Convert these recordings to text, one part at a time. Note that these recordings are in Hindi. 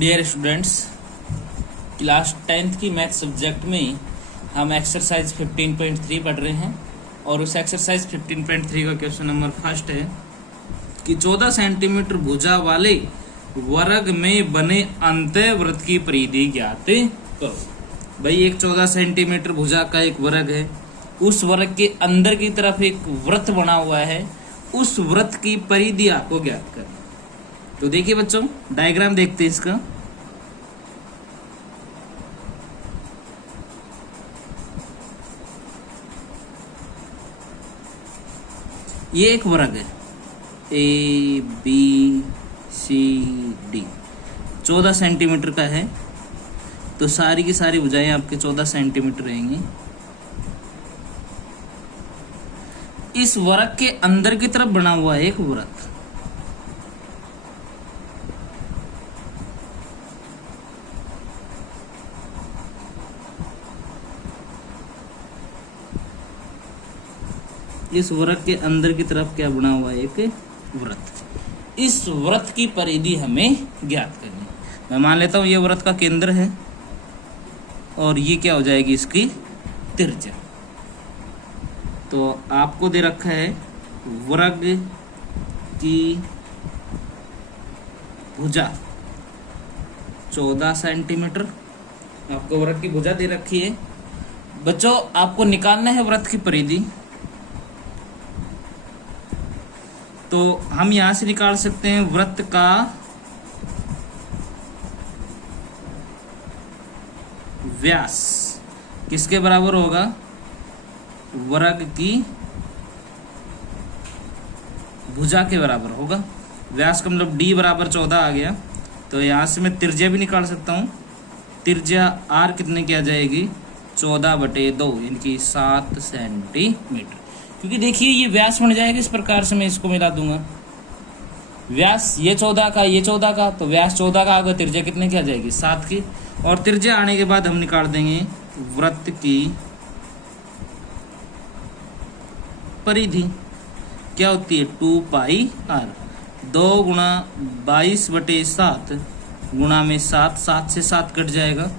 डियर स्टूडेंट्स, क्लास 10th की मैथ सब्जेक्ट में हम एक्सरसाइज 15.3 पढ़ रहे हैं और उस एक्सरसाइज 15.3 का क्वेश्चन नंबर फर्स्ट है कि 14 सेंटीमीटर भुजा वाले वर्ग में बने अंतःवृत्त की परिधि ज्ञात करो। भाई एक 14 सेंटीमीटर भुजा का एक वर्ग है, उस वर्ग के अंदर की तरफ एक वृत्त बना हुआ है, उस वृत्त की परिधि आपको ज्ञात करना। तो देखिए बच्चों, डायग्राम देखते हैं इसका। ये एक वर्ग है A B C D, 14 centimetre का है, तो सारी की सारी भुजाएं आपके 14 सेंटीमीटर रहेंगी। इस वर्ग के अंदर की तरफ बना हुआ है एक वृत्त, इस वृत्त के अंदर की तरफ क्या बना हुआ है एक वृत्त। इस वृत्त की परिधि हमें ज्ञात करनी है। मैं मान लेता हूं ये वृत्त का केंद्र है और ये क्या हो जाएगी इसकी त्रिज्या। तो आपको दे रखा है वर्ग की भुजा 14 सेंटीमीटर, आपको वर्ग की भुजा दे रखी है। बच्चों आपको निकालना है वृत्त की परिधि, तो हम यहां से निकाल सकते हैं वृत्त का व्यास किसके बराबर होगा, वर्ग की भुजा के बराबर होगा। व्यास का मतलब d बराबर 14 आ गया, तो यहां से मैं त्रिज्या भी निकाल सकता हूं। त्रिज्या r कितने की आ जाएगी, 14/2 इनकी 7 सेंटीमीटर। क्योंकि देखिए ये व्यास बन जाएगा, इस प्रकार से मैं इसको मिला दूंगा। व्यास ये 14 का, ये 14 का, तो व्यास 14 का होगा, त्रिज्या कितने की आ जाएगी 7 की। और त्रिज्या आने के बाद हम निकाल देंगे वृत्त की परिधि, क्या होती है 2πr, 2 गुणा 22/7 गुणा में 7, 7 से 7 कट जाएगा,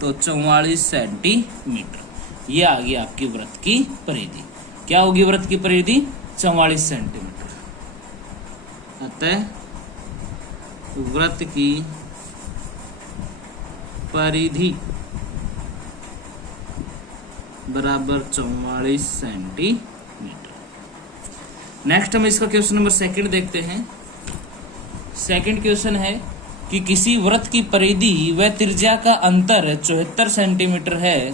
तो 44 सेंटीमीटर। ये आ गई आपकी वृत्त की परिधि। क्या होगी वृत्त की परिधि, 44 सेंटीमीटर। अतः वृत्त की परिधि बराबर 44 सेंटीमीटर। नेक्स्ट हम इसका क्वेश्चन नंबर सेकंड देखते हैं। सेकंड क्वेश्चन है कि किसी वृत्त की परिधि व त्रिज्या का अंतर 74 सेंटीमीटर है,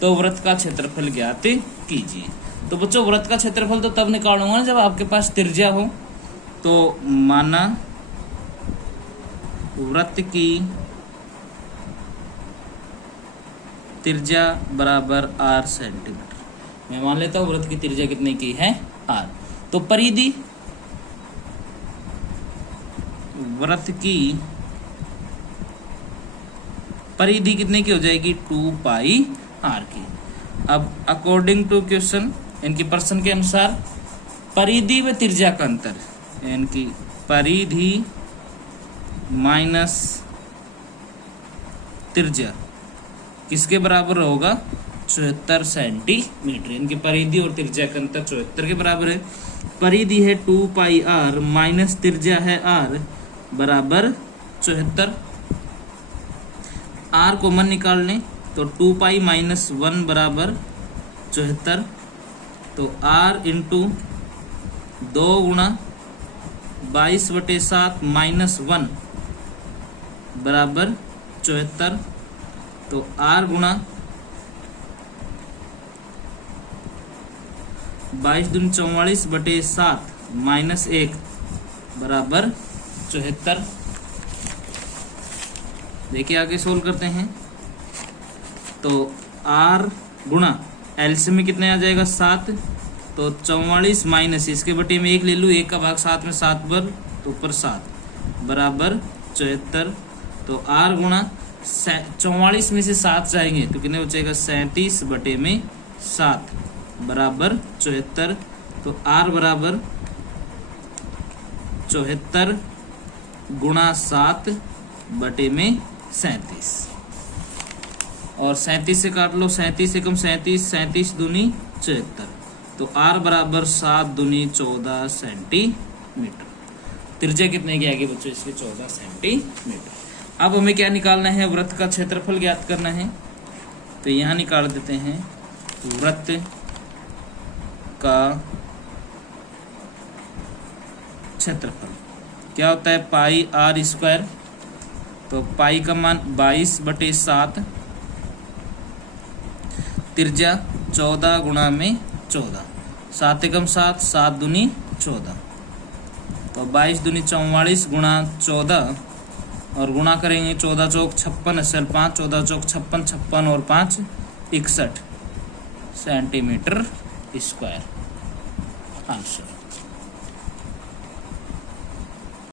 तो वृत्त का क्षेत्रफल ज्ञात कीजिए। तो बच्चों वृत्त का क्षेत्रफल तो तब निकालूंगा ना जब आपके पास त्रिज्या हो। तो माना वृत्त की त्रिज्या बराबर r सेंटीमीटर, मैं मान लेता हूं वृत्त की त्रिज्या कितने की है r। तो परिधि वृत्त की परिधि कितने की हो जाएगी 2πr की। अब अकॉर्डिंग टू क्वेश्चन, इनकी प्रश्न के अनुसार परिधि व त्रिज्या का अंतर, इनकी परिधि माइनस त्रिज्या किसके बराबर होगा, 74 सेंटीमीटर। इनकी परिधि और त्रिज्या का अंतर 74 के बराबर है। परिधि है 2πr माइनस त्रिज्या है r बराबर 74। r कॉमन निकाल लें तो 2π - 1 बराबर 74, तो r इंटू 2 गुणा 22/7 माइनस 1 बराबर 74, तो r गुणा 22 दूनी 44/7 माइनस 1 बराबर 74। देखिए आगे सोल्व करते हैं। तो r गुणा एलसीएम में कितने आ जाएगा 7, तो 44 माइनस इसके बटे में 1 ले लूँ, 1 का भाग 7 में 7 बार, तो ऊपर 7 बराबर 74। तो r गुणा 44 में से 7 जाएंगे तो कितने बचेगा 37/7 बराबर 74। तो r बराबर 74 गुणा 7 बटे में 37, और 37 से काट लो, 37 एकम 37, 37 दूनी 74, तो r बराबर 7 दूनी 14 सेंटीमीटर। त्रिज्या कितने की आगे बच्चों इसकी? 14 सेंटीमीटर। अब हमें क्या निकालना है? वृत्त का क्षेत्रफल ज्ञात करना है। तो यहाँ निकाल देते हैं वृत्त का क्षेत्रफल क्या होता है? पाई आर स्क्वायर। तो पाई का मान 22/7, त्रिज्या 14 गुणा में 14, 7 एकम 7, 7 दूनी 14, तो 22 दूनी 44 गुणा 14, और गुणा करेंगे 14 चौक 56 असल 5, 14 चौक 56, 56 और 5 61 सेंटीमीटर स्क्वायर आंसर।